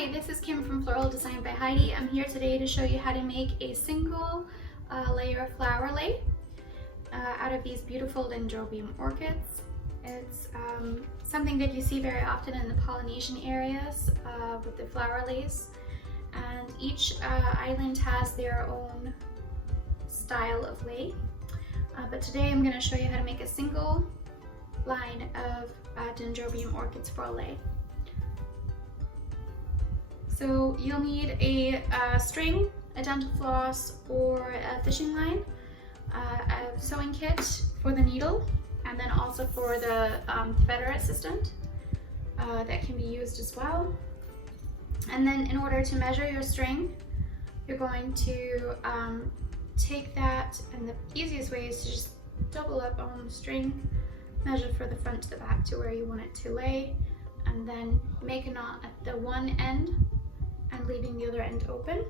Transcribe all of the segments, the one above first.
Hi, this is Kim from Floral Design by Heidi. I'm here today to show you how to make a single layer of flower lei out of these beautiful dendrobium orchids. It's something that you see very often in the Polynesian areas with the flower leis, and each island has their own style of lei. But today I'm going to show you how to make a single line of dendrobium orchids for a lei. So you'll need a string, a dental floss, or a fishing line, a sewing kit for the needle, and then also for the threader assistant that can be used as well. And then in order to measure your string, you're going to take that, and the easiest way is to just double up on the string, measure for the front to the back to where you want it to lay, and then make a knot at the one end and leaving the other end open.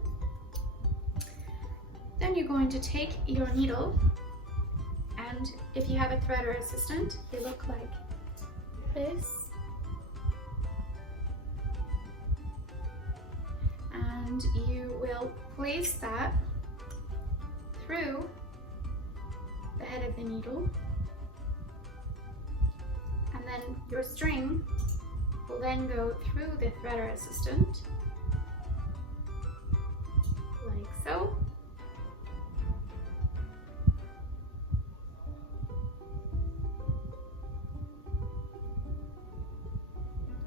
Then you're going to take your needle, and if you have a threader assistant, they look like this. And you will place that through the head of the needle, and then your string will then go through the threader assistant, like so.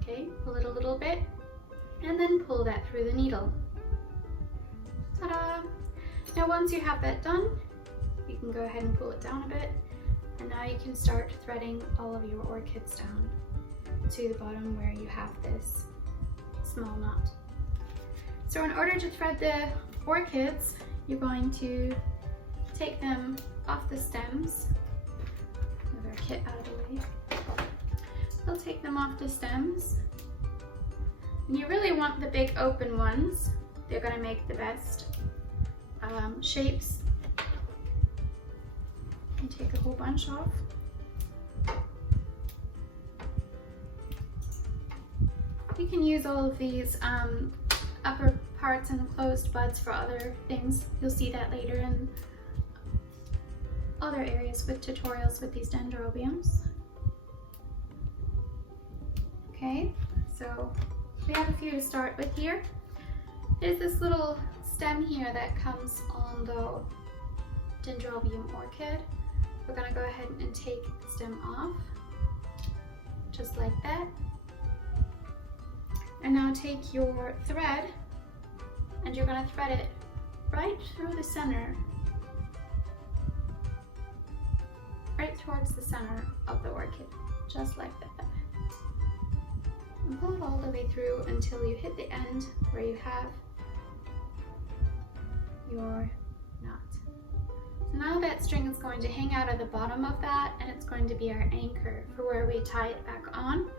Okay, pull it a little bit, and then pull that through the needle. Ta-da! Now once you have that done, you can go ahead and pull it down a bit, and now you can start threading all of your orchids down to the bottom where you have this small knot. So in order to thread the orchids, you're going to take them off the stems. Move our kit out of the way. We'll take them off the stems. And you really want the big open ones. They're going to make the best shapes. And take a whole bunch off. You can use all of these upper parts and closed buds for other things. You'll see that later in other areas with tutorials with these dendrobiums. Okay, so we have a few to start with here. There's this little stem here that comes on the dendrobium orchid. We're going to go ahead and take the stem off, just like that. And now take your thread, and you're going to thread it right through the center, right towards the center of the orchid, just like that. And pull it all the way through until you hit the end where you have your knot. So now that string is going to hang out at the bottom of that, and it's going to be our anchor for where we tie it back on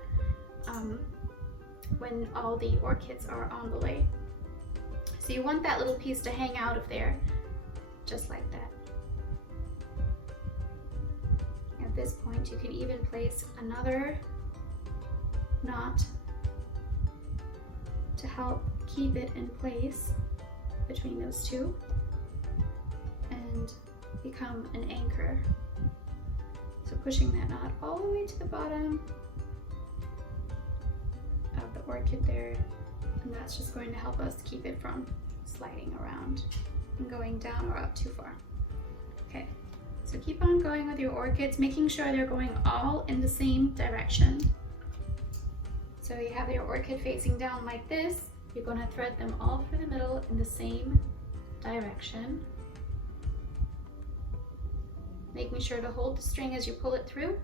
when all the orchids are on the lei. So you want that little piece to hang out of there, just like that. At this point, you can even place another knot to help keep it in place between those two and become an anchor. So pushing that knot all the way to the bottom of the orchid there, and that's just going to help us keep it from sliding around and going down or up too far. Okay, so keep on going with your orchids, making sure they're going all in the same direction. So you have your orchid facing down like this. You're going to thread them all through the middle in the same direction, making sure to hold the string as you pull it through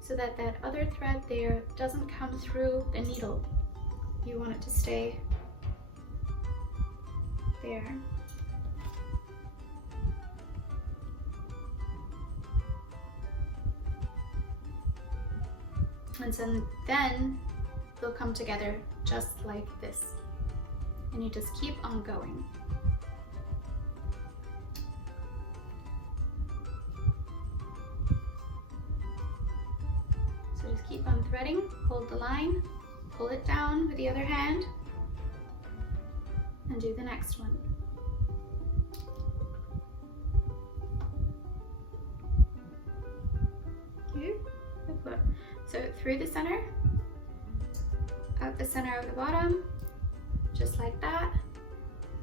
so that that other thread there doesn't come through the needle. You want it to stay there. And so then they'll come together just like this. And you just keep on going. So just keep on threading, hold the line, pull it down with the other hand, and do the next one. So through the center, out the center of the bottom, just like that,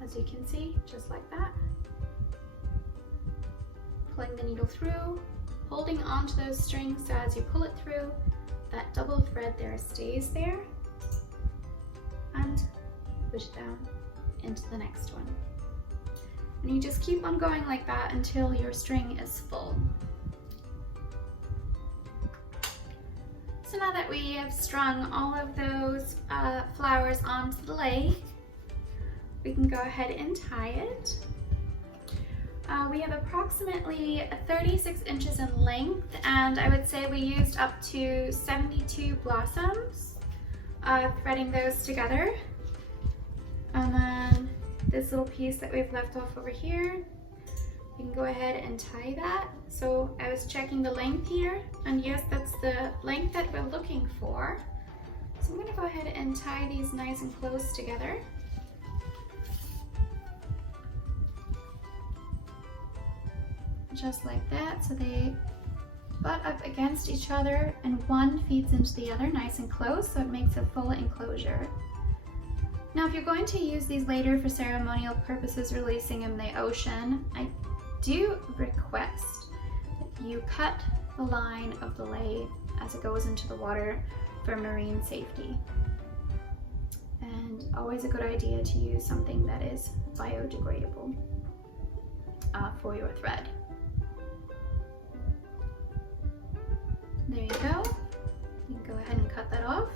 as you can see, just like that. Pulling the needle through, holding onto those strings so as you pull it through, that double thread there stays there, and push down into the next one. And you just keep on going like that until your string is full. So now that we have strung all of those flowers onto the lei, we can go ahead and tie it. We have approximately 36 inches in length, and I would say we used up to 72 blossoms, threading those together. And then this little piece that we've left off over here, you can go ahead and tie that. So I was checking the length here, and yes, that's the length that we're looking for. So I'm gonna go ahead and tie these nice and close together. Just like that, so they butt up against each other and one feeds into the other nice and close, so it makes a full enclosure. Now if you're going to use these later for ceremonial purposes, releasing in the ocean, I do request that you cut the line of the lei as it goes into the water for marine safety. And always a good idea to use something that is biodegradable for your thread. There you go. You can go ahead and cut that off.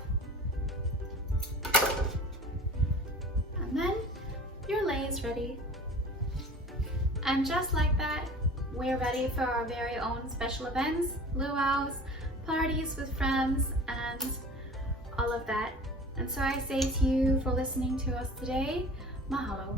And then your lei is ready. And just like that, we're ready for our very own special events, luau's, parties with friends, and all of that. And so I say to you for listening to us today, mahalo.